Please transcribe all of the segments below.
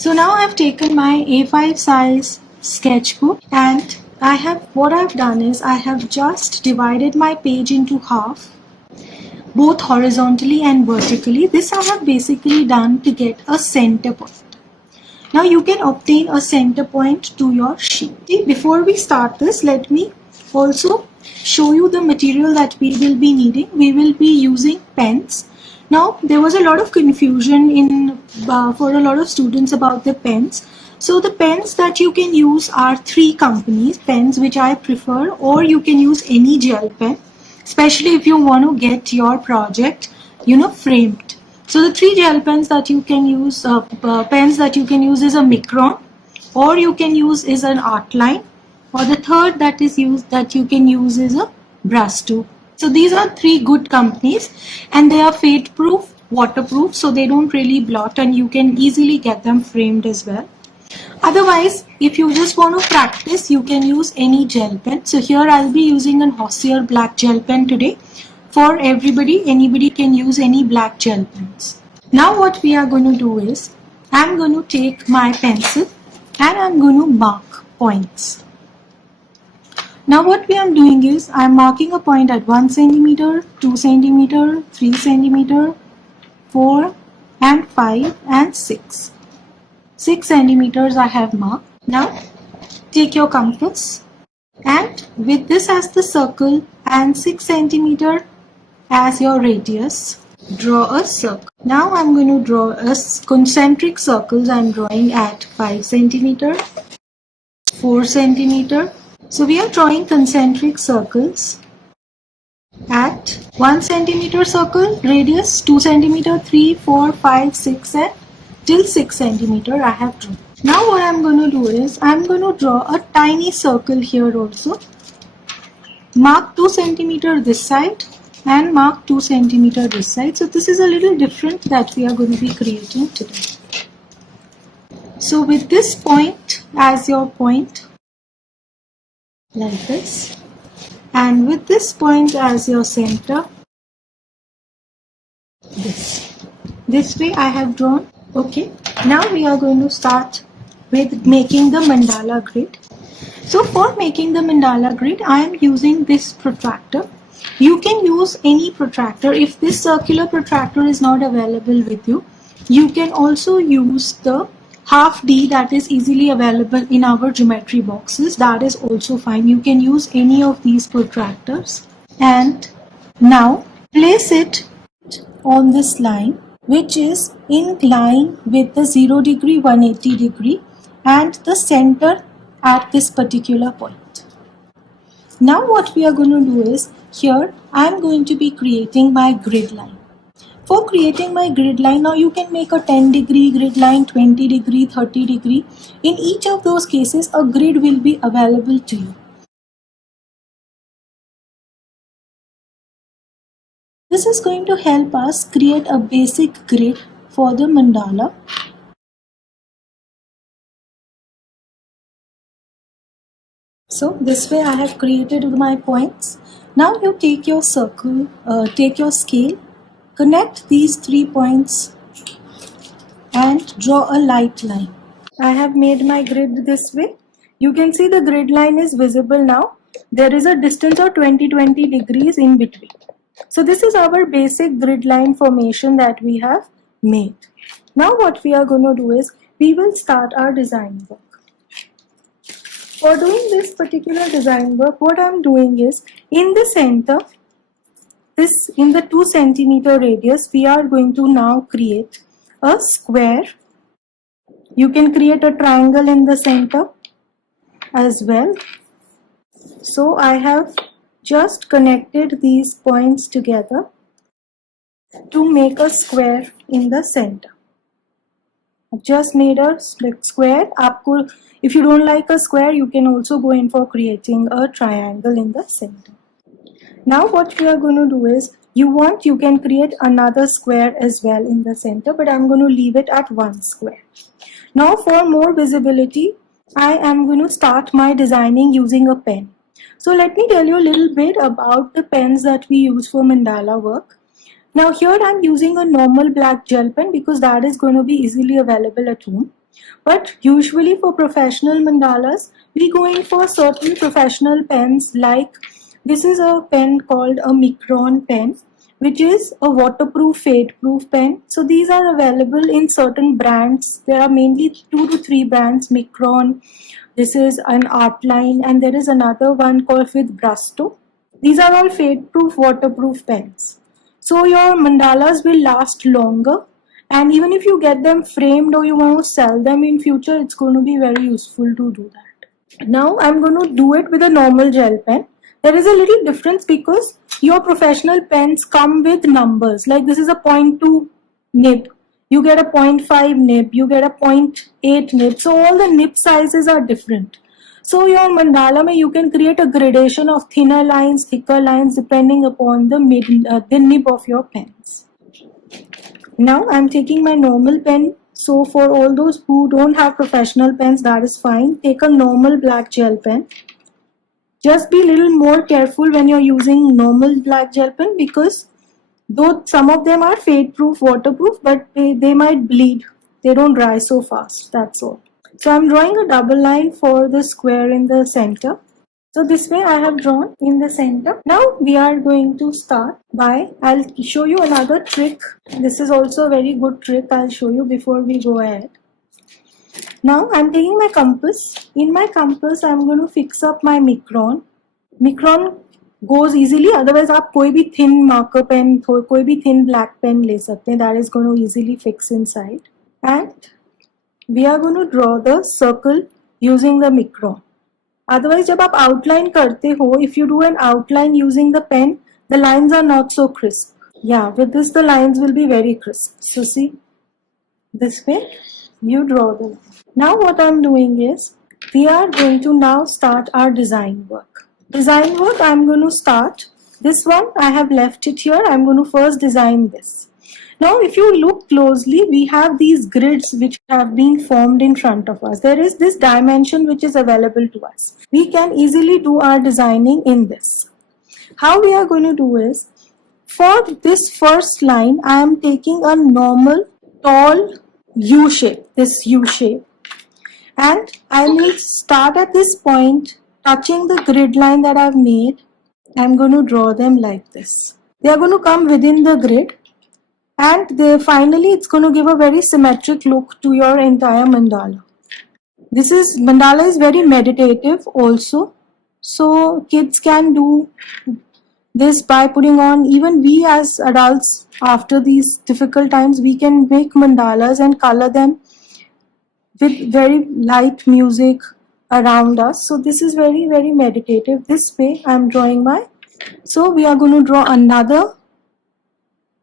So now I've taken my A5 size sketchbook, and what I've done is I have just divided my page into half, both horizontally and vertically. This I have basically done to get a center point. Now you can obtain a center point to your sheet. Before we start this, let me also show you the material that we will be needing. We will be using pens. Now there was a lot of confusion for a lot of students about the pens. So the pens that you can use are three companies, pens which I prefer, or you can use any gel pen, especially if you want to get your project, framed. So the three gel pens that you can use, is a Micron, or you can use is an Artline, or the third that you can use is a Brasto. So these are three good companies, and they are fade proof, waterproof, so they don't really blot, and you can easily get them framed as well. Otherwise, if you just want to practice, you can use any gel pen. So here I'll be using an Hossier black gel pen today. For everybody, anybody can use any black gel pens. Now what we are going to do is, I'm going to take my pencil and I'm going to mark points. Now what we are doing is, I'm marking a point at 1 centimeter, 2 centimeter, 3 centimeter, 4 and 5 and 6. 6 centimeters I have marked. Now take your compass, and with this as the circle and 6 centimeter as your radius, draw a circle. Now I'm going to draw a concentric circles. I'm drawing at 5 centimeter, 4 centimeter. So we are drawing concentric circles at 1 centimeter circle radius, 2 centimeter, 3, 4, 5, 6 and till 6 centimeter I have drawn. Now what I'm going to do is, I'm going to draw a tiny circle here also. Mark 2 centimeter this side and mark 2 centimeter this side. So this is a little different that we are going to be creating today. So with this point as your point, like this, and with this point as your center, this way I have drawn. Okay, now we are going to start with making the mandala grid. So for making the mandala grid, I am using this protractor. You can use any protractor. If this circular protractor is not available with you, you can also use the half D that is easily available in our geometry boxes. That is also fine. You can use any of these protractors. And now place it on this line, which is in line with the 0 degree, 180 degree and the center at this particular point. Now what we are going to do is, here I am going to be creating my grid line. For creating my grid line, now you can make a 10 degree grid line, 20 degree, 30 degree. In each of those cases, a grid will be available to you. This is going to help us create a basic grid for the mandala. So this way I have created my points. Now you take your circle, take your scale, connect these 3 points and draw a light line. I have made my grid this way. You can see the grid line is visible now. There is a distance of 20 degrees in between. So this is our basic grid line formation that we have made. Now what we are going to do is, we will start our design work. For doing this particular design work, what I am doing is, in the center, in the 2 centimeter radius, we are going to now create a square. You can create a triangle in the center as well. So I have just connected these points together to make a square in the center. I've just made a square. If you don't like a square, you can also go in for creating a triangle in the center. Now what we are going to do is, you can create another square as well in the center, but I'm going to leave it at 1 square. Now for more visibility, I am going to start my designing using a pen. So let me tell you a little bit about the pens that we use for mandala work. Now here I'm using a normal black gel pen because that is going to be easily available at home. But usually for professional mandalas, we go in for certain professional pens, like this is a pen called a Micron pen, which is a waterproof, fade-proof pen. So these are available in certain brands. There are mainly 2 to 3 brands, Micron. This is an Artline, and there is another one called with Brasto. These are all fade-proof, waterproof pens. So your mandalas will last longer, and even if you get them framed or you want to sell them in future, it's going to be very useful to do that. Now I'm going to do it with a normal gel pen. There is a little difference because your professional pens come with numbers. Like this is a 0.2 nib. You get a 0.5 nib, you get a 0.8 nib. So all the nib sizes are different. So your mandala mein you can create a gradation of thinner lines, thicker lines depending upon the nib of your pens. Now I'm taking my normal pen. So for all those who don't have professional pens, that is fine. Take a normal black gel pen. Just be a little more careful when you're using normal black gel pen, because though some of them are fade proof, waterproof, but they might bleed. They don't dry so fast, that's all. So I'm drawing a double line for the square in the center. So this way I have drawn in the center. Now we are going to start by, I'll show you another trick. This is also a very good trick I'll show you before we go ahead. Now I'm taking my compass. In my compass I'm going to fix up my Micron. Micron goes easily, otherwise आप कोई भी thin marker pen, कोई भी thin black pen ले सकते हैं. That is going to easily fix inside. And we are going to draw the circle using the Micron. Otherwise जब आप outline करते हो, if you do an outline using the pen, the lines are not so crisp. Yeah, with this the lines will be very crisp. So see, this way you draw them. Now what I'm doing is, we are going to now start our design work. Design work I'm going to start. This one I have left it here. I'm going to first design this. Now if you look closely, we have these grids which have been formed in front of us. There is this dimension which is available to us. We can easily do our designing in this. How we are going to do is, for this first line I am taking a normal tall U shape, this U shape, and I will start at this point, touching the grid line that I've made. I'm going to draw them like this. They are going to come within the grid, and finally it's going to give a very symmetric look to your entire mandala. Mandala is very meditative also, so kids can do this by putting on, even we as adults after these difficult times, we can make mandalas and color them with very light music around us. So this is very, very meditative. This way I'm drawing so we are going to draw another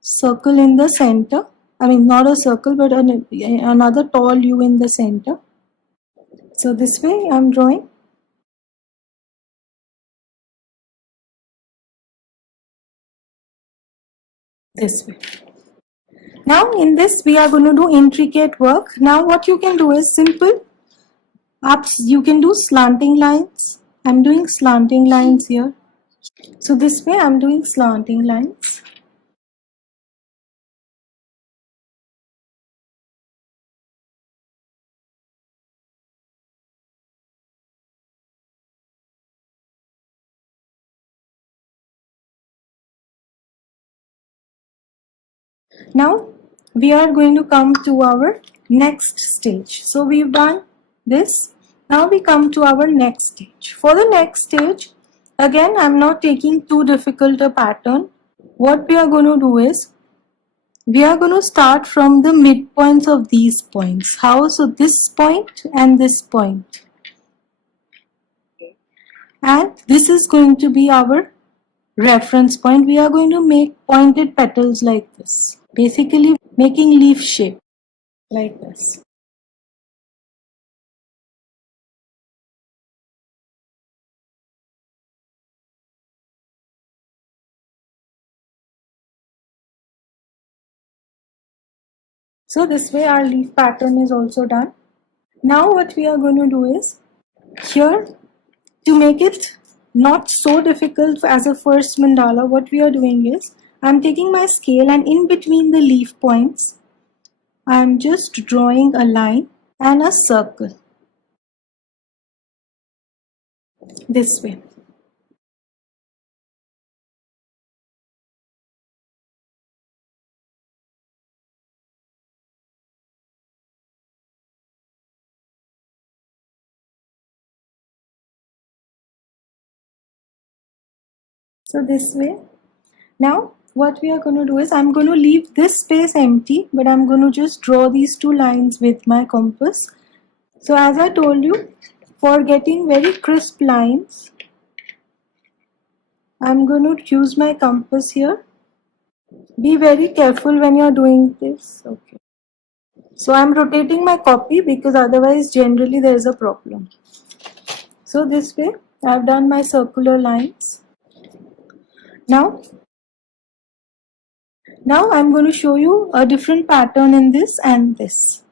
circle in the center. I mean, not a circle, but another tall U in the center. So this way I'm drawing. This way. Now in this we are going to do intricate work. Now what you can do is simple. You can do slanting lines. I'm doing slanting lines here. So this way I'm doing slanting lines. Now we are going to come to our next stage. So we've done this. Now we come to our next stage. For the next stage, again I'm not taking too difficult a pattern. What we are going to do is, we are going to start from the midpoints of these points. How? So this point and this point. And this is going to be our reference point. We are going to make pointed petals like this. Basically making leaf shape like this. So this way our leaf pattern is also done. Now what we are going to do is, here, to make it not so difficult as a first mandala, what we are doing is, I'm taking my scale and in between the leaf points, I'm just drawing a line and a circle this way. So this way. Now what we are going to do is I'm going to leave this space empty, but I'm going to just draw these two lines with my compass. So as I told you, for getting very crisp lines, I'm going to use my compass here. Be very careful when you're doing this. Okay. So I'm rotating my copy because otherwise generally there is a problem. So this way I've done my circular lines. Now I'm going to show you a different pattern in this and this.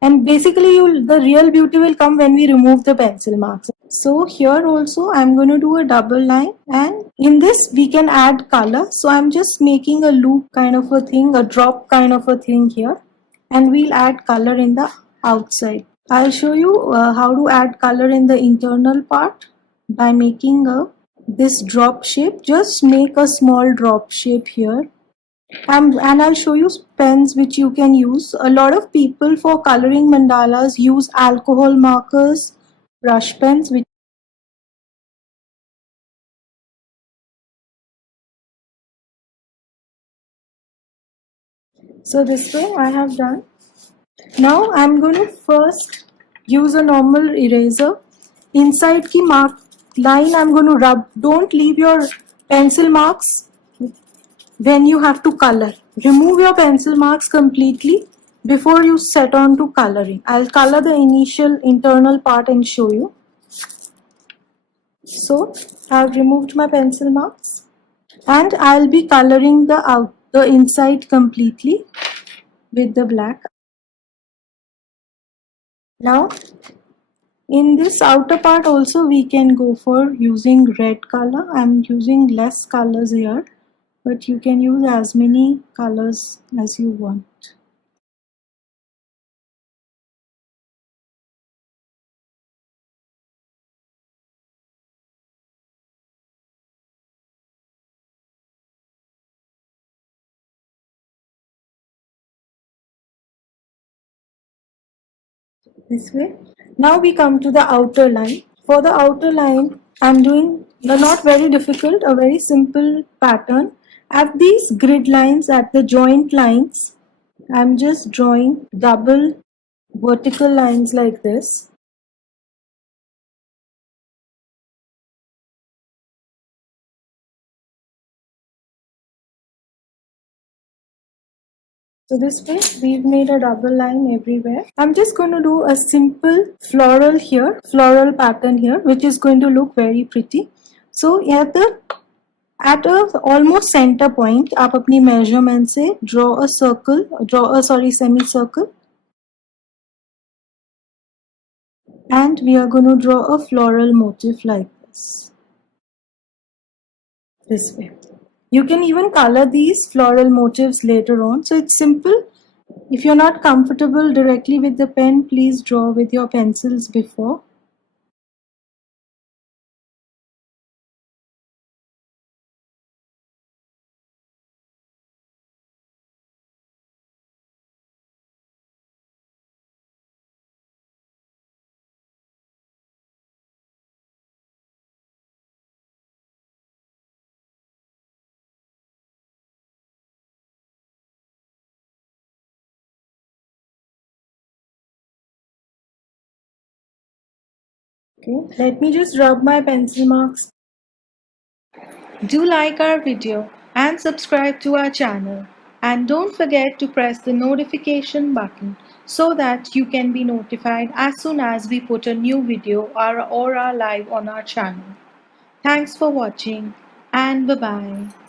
And basically the real beauty will come when we remove the pencil marks. So here also I'm going to do a double line, and in this we can add color. So I'm just making a loop kind of a thing, a drop kind of a thing here, and we'll add color in the outside. I'll show you how to add color in the internal part by making this drop shape. Just make a small drop shape here. And I'll show you pens which you can use. A lot of people for coloring mandalas use alcohol markers, brush pens. So this way I have done. Now I'm going to first use a normal eraser. Inside ki mark line I'm going to rub. Don't leave your pencil marks when you have to color. Remove your pencil marks completely before you set on to coloring. I'll color the initial internal part and show you. So I've removed my pencil marks and I'll be coloring the inside completely with the black. Now in this outer part also we can go for using red color. I'm using less colors here, but you can use as many colors as you want. This way. Now we come to the outer line. For the outer line, I'm doing a not very difficult, a very simple pattern. At these grid lines, at the joint lines, I'm just drawing double vertical lines like this. So this way we've made a double line everywhere. I'm just going to do a simple floral here, floral pattern here, which is going to look very pretty. So at a almost center point, आप अपनी measurement से draw a semicircle, and we are going to draw a floral motif like this way. You can even color these floral motifs later on. So it's simple. If you're not comfortable directly with the pen, please draw with your pencils before. Okay, let me just rub my pencil marks. Do like our video and subscribe to our channel. And don't forget to press the notification button so that you can be notified as soon as we put a new video or are live on our channel. Thanks for watching and bye-bye.